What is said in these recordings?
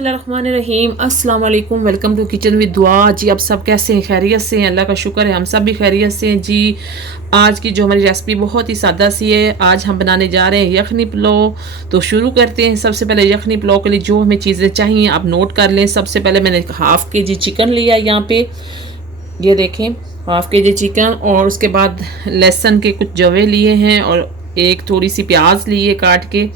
बिस्मिल्लाहिर्रहमानिर्रहीम, अस्सलाम वालेकुम। वेलकम टू किचन विद दुआ। जी आप सब कैसे हैं? खैरियत से हैं? अल्लाह का शुक्र है हम सब भी खैरियत से हैं। जी आज की जो हमारी रेसिपी बहुत ही सादा सी है। आज हम बनाने जा रहे हैं यखनी पुलाव। तो शुरू करते हैं। सबसे पहले यखनी पुलाव के लिए जो हमें चीज़ें चाहिए आप नोट कर लें। सबसे पहले मैंने हाफ़ के जी चिकन लिया यहाँ पे, ये देखें हाफ़ के जी चिकन, और उसके बाद लहसुन के कुछ जवे लिए हैं और एक थोड़ी सी प्याज ली है काट के,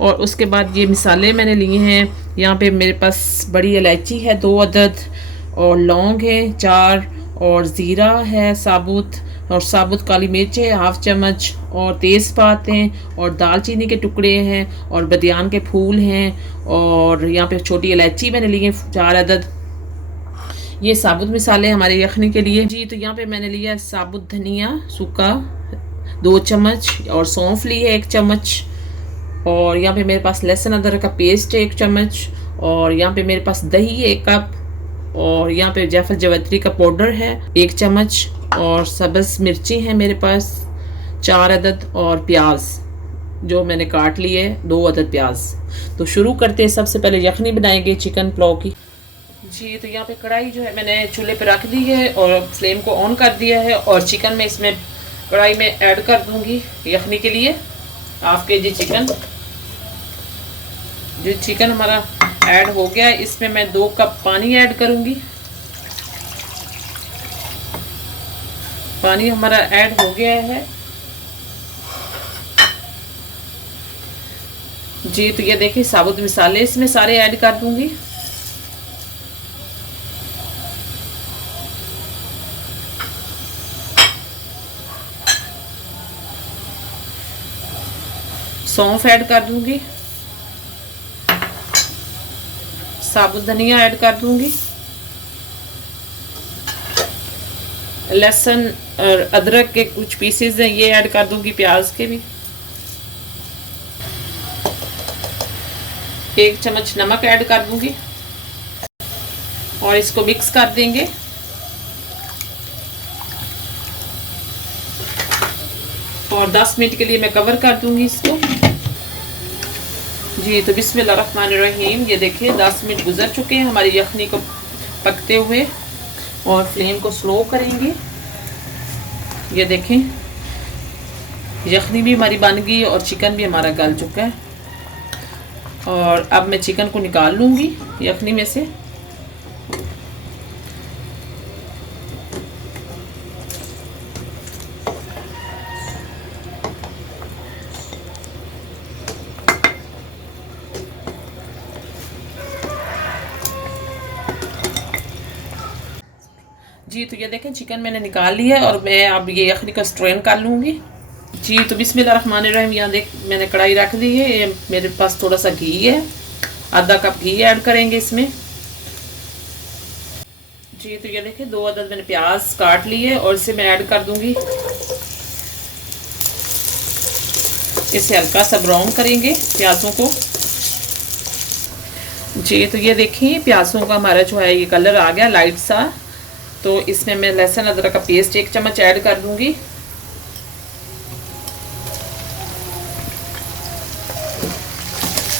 और उसके बाद ये मिसाले मैंने लिए हैं। यहाँ पे मेरे पास बड़ी इलायची है 2 अदद, और लौंग है 4, और ज़ीरा है साबुत, और साबुत काली मिर्च है 1/2 चम्मच, और तेज़पात हैं, और दालचीनी के टुकड़े हैं, और बदियान के फूल हैं, और यहाँ पे छोटी इलायची मैंने ली है 4 अदद। ये साबुत मिसाले हमारे यखनी के लिए। जी तो यहाँ पे मैंने लिया साबुत धनिया सूखा 2 चम्मच, और सौंफ ली है 1 चम्मच, और यहाँ पे मेरे पास लहसुन अदरक का पेस्ट है 1 चम्मच, और यहाँ पे मेरे पास दही है 1 कप, और यहाँ पे जायफल जावित्री का पाउडर है 1 चम्मच, और सब्ज़ मिर्ची है मेरे पास 4 अदद, और प्याज जो मैंने काट लिए 2 अदद प्याज। तो शुरू करते हैं। सबसे पहले यखनी बनाएंगे चिकन पुलाव की। जी तो यहाँ पे कढ़ाई जो है मैंने चूल्हे पे रख दी है और फ्लेम को ऑन कर दिया है, और चिकन में इसमें कढ़ाई में ऐड कर दूँगी यखनी के लिए हाफ़ के जी चिकन। जो चिकन हमारा ऐड हो गया है इसमें मैं 2 कप पानी ऐड करूंगी। पानी हमारा ऐड हो गया है। जी तो ये देखिए साबुत मिसाले इसमें सारे ऐड कर दूंगी। सौंफ ऐड कर दूंगी, साबुत धनिया ऐड कर दूंगी, लहसुन और अदरक के कुछ पीसेस हैं ये ऐड कर दूंगी, प्याज के भी। 1 चम्मच नमक ऐड कर दूंगी, और इसको मिक्स कर देंगे। और 10 मिनट के लिए मैं कवर कर दूंगी इसको। जी तो बिस्मिल्लाहिर्रहमानिर्रहीम, ये देखिए 10 मिनट गुजर चुके हैं हमारी यखनी को पकते हुए, और फ्लेम को स्लो करेंगे। ये देखें यखनी भी हमारी बन गई और चिकन भी हमारा गल चुका है। और अब मैं चिकन को निकाल लूँगी यखनी में से। जी तो ये देखें चिकन मैंने निकाल लिया है, और मैं अब ये यखनी का स्ट्रेन कर लूँगी। जी तो बिस्मिल्लाहिर्रहमानिर्रहीम, यहाँ देख मैंने कढ़ाई रख दी है। ये मेरे पास थोड़ा सा घी है, आधा कप घी ऐड करेंगे इसमें। जी तो ये देखें 2 अदद मैंने प्याज काट ली है, और इसे मैं ऐड कर दूँगी। इसे हल्का सा ब्राउन करेंगे प्याज़ों को। जी तो ये देखिए प्याज़ों का हमारा जो है ये कलर आ गया लाइट सा। तो इसमें मैं लहसुन अदरक का पेस्ट 1 चम्मच ऐड कर दूंगी।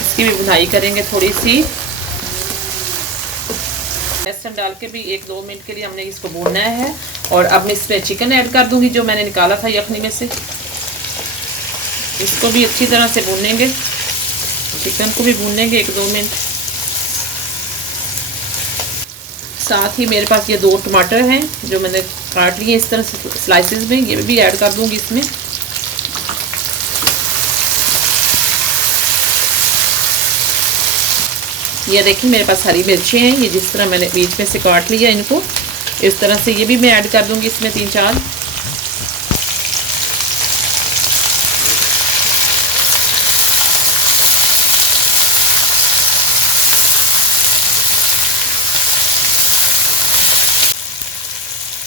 इसकी भी भुनाई करेंगे थोड़ी सी। लहसुन डाल के भी 1-2 मिनट के लिए हमने इसको भूनना है। और अब मैं इसमें चिकन ऐड कर दूंगी जो मैंने निकाला था यखनी में से। इसको भी अच्छी तरह से भूनेंगे, चिकन को भी भूनेंगे 1-2 मिनट। साथ ही मेरे पास ये 2 टमाटर हैं जो मैंने काट लिए इस तरह से स्लाइसेस में, ये भी ऐड कर दूंगी इसमें। ये देखिए मेरे पास हरी मिर्चें हैं, ये जिस तरह मैंने बीच में से काट लिया इनको इस तरह से, ये भी मैं ऐड कर दूंगी इसमें 3-4।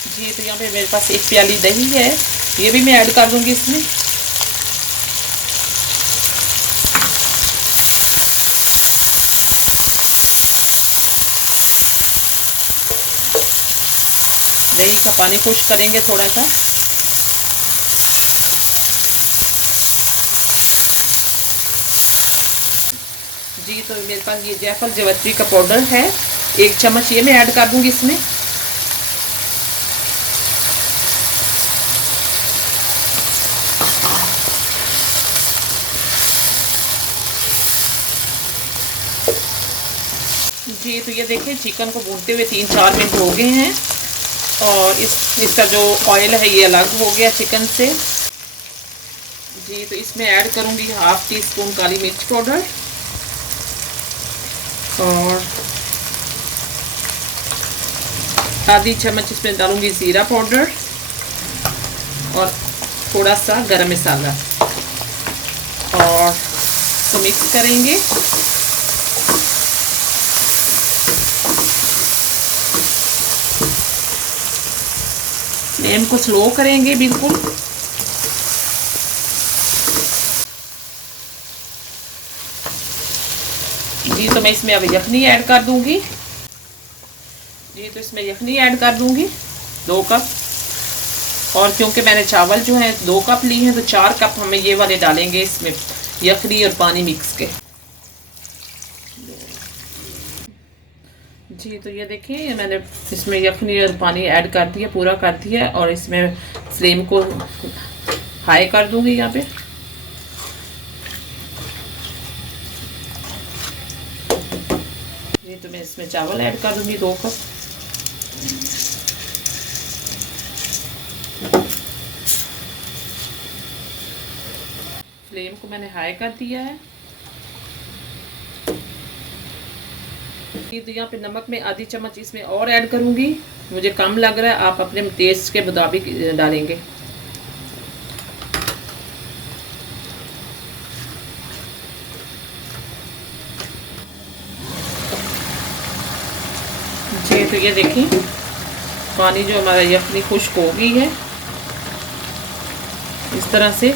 जी तो यहाँ पे मेरे पास 1 प्याली दही है, ये भी मैं ऐड कर दूंगी इसमें। दही का पानी खुश्क करेंगे थोड़ा सा। जी तो मेरे पास ये जायफल जावित्री का पाउडर है, 1 चम्मच ये मैं ऐड कर दूंगी इसमें। जी तो ये देखिए चिकन को भूनते हुए 3-4 मिनट हो गए हैं और इसका जो ऑयल है ये अलग हो गया चिकन से। जी तो इसमें ऐड करूँगी 1/2 टीस्पून काली मिर्च पाउडर और आधी चम्मच इसमें डालूंगी ज़ीरा पाउडर और थोड़ा सा गरम मसाला और इसको मिक्स करेंगे। फ्लेम को स्लो करेंगे बिल्कुल। जी तो मैं इसमें अब यखनी ऐड कर दूंगी। जी तो इसमें यखनी ऐड कर दूंगी 2 कप, और क्योंकि मैंने चावल जो है 2 कप लिए हैं तो 4 कप हमें ये वाले डालेंगे इसमें यखनी और पानी मिक्स के। जी तो ये देखिए मैंने इसमें यखनी और पानी ऐड कर दिया, पूरा कर दिया, और इसमें फ्लेम को हाई कर दूंगी यहाँ पे। तो मैं इसमें चावल ऐड कर दूंगी 2 कप। फ्लेम को मैंने हाई कर दिया है। तो यहाँ पे नमक में आधी चम्मच इसमें और ऐड करूंगी, मुझे कम लग रहा है, आप अपने टेस्ट के मुताबिक डालेंगे। जी तो ये देखिए पानी जो हमारा यखनी खुश्क हो गई है इस तरह से,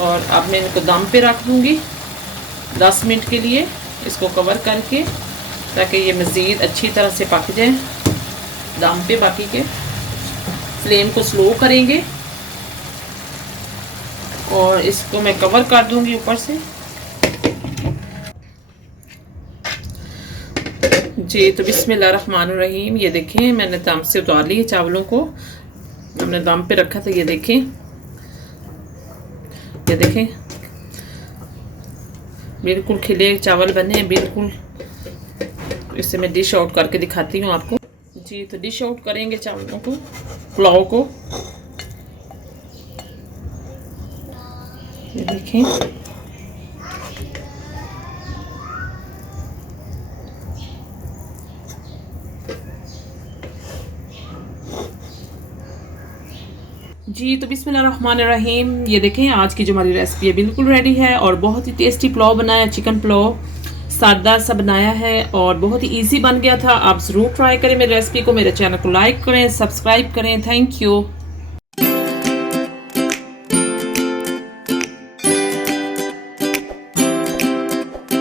और अब मैं इनको दम पे रख दूंगी 10 मिनट के लिए इसको कवर करके, ताकि ये मज़ीद अच्छी तरह से पक जाए दम पे। बाकी के फ्लेम को स्लो करेंगे और इसको मैं कवर कर दूंगी ऊपर से। जी तो बिस्मिल्लाहिर्रहमानिर्रहीम, ये देखें मैंने दम से उतार लिए चावलों को, हमने दम पे रखा था। ये देखें, ये देखें बिल्कुल खिले चावल बने हैं बिल्कुल। इससे मैं डिश आउट करके दिखाती हूँ आपको। जी तो डिश आउट करेंगे चावलों को, पुलाव को। ये देखें जी तो बिस्मिल्लाहिर्रहमानिर्रहीम, ये देखें आज की जो हमारी रेसिपी है बिल्कुल रेडी है और बहुत ही टेस्टी पुलाव बनाया, चिकन पुलाव सादा सा बनाया है और बहुत ही इजी बन गया था। आप ज़रूर ट्राई करें मेरी रेसिपी को, मेरे चैनल को लाइक करें, सब्सक्राइब करें। Thank you.